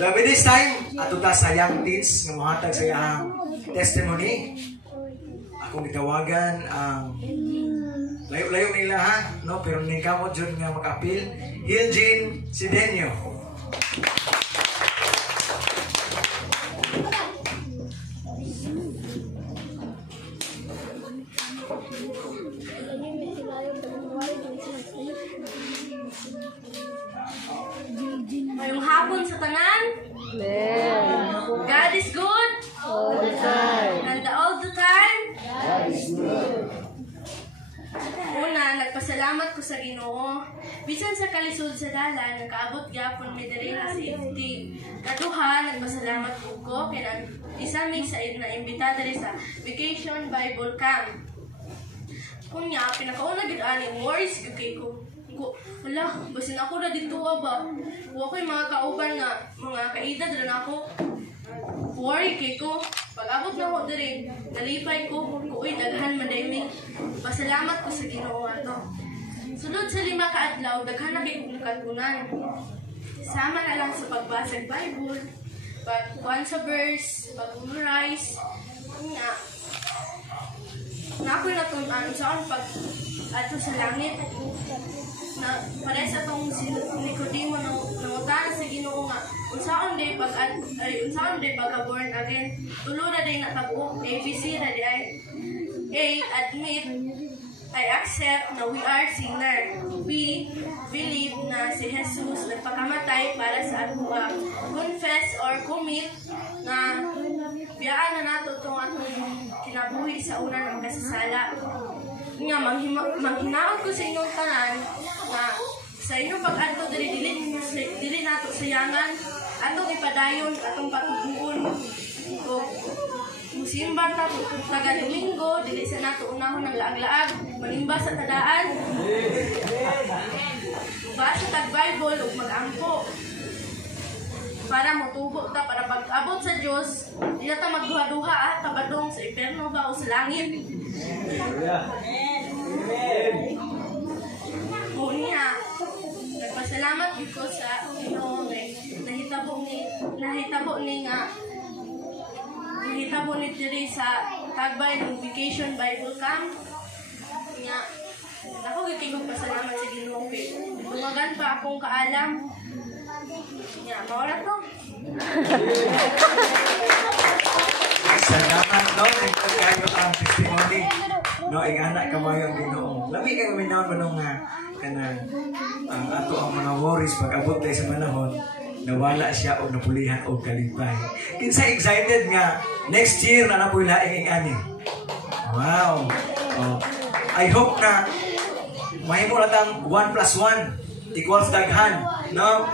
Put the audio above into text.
Grabe this time, ato ta sa young teens nga mohatag sa iyang testimony. Akong gitawagan ang layo-layo nila ha, no? Pero ning kamot jud nga makapil, Hiljean Sidenio. Ngayong hapon sa tanan. God is good. All the time. And all the time. God is good. Una, nagpasalamat ko sa Ginoo. Bisan sa kalisod sa dalan, nakaabot gyapon mi diri nga safety. Kaduha, nagpasalamat ko kay isa mi sa na-imbita diri sa Vacation Bible Camp. Kunya, pinakauna gid ani worries kay ko. Wala, basin ako na dito ba? Huwag ko'y mga kauban nga, mga kaedad rin ako. Worry kay ko. Pag-abot na ako diri, nalipay ko, kuoy daghan mandaymi. Pasalamat ko sa Ginoo ato. Sunod sa 5 ka adlaw, daghan na kay kong nakatunan. Sama na lang sa pagbasa ng Bible, pagkuhan sa verse, pag-memorize, na ako'y natunan saan pag ato sa langit. Na pare sa tong Nicodemo nangutan sa Ginoo nga unsaon day pagka born again, tulo na day natabo, ABC na day A, admit, I accept na we are sinner. B, believe na si Jesus nagpakamatay para sa ato. Confess or commit na biyaan na nato itong atong kinabuhi sa una ng kasasala. Nga manghinaot ko sa inyong tanan nga sa inyong pag-adto dili nato sayangan atong ipadayon atong patubuon o musimba ta taga Domingo dili sa nato unahon ng laag-laag manimba sa tadaan basa tag Bible ug mag-ampo para motubo ta para pag-abot sa Dios di ta magduha-duha kabadong sa impierno ba o sa langit. Unya, nagpasalamat ko sa Ginoo nahitabo ni diri sa tagbay ng Vacation Bible Camp. Nya, ako gitingog pasalamat sa Ginoo kay dumagan pa akong kaalam. Nya, mawala to. Salamat, no? Kayo ang testimony. No, ingana ka mo yung Ginoo. Lami kayo minawon mo nga kanang ato ang mga worries pag-abot tayo sa panahon nawala siya o napulihan o kalipay. Kinsa excited nga next year na napoy laing ani. Wow. Oh. I hope na mahimo na tang 1+1 equals daghan, no?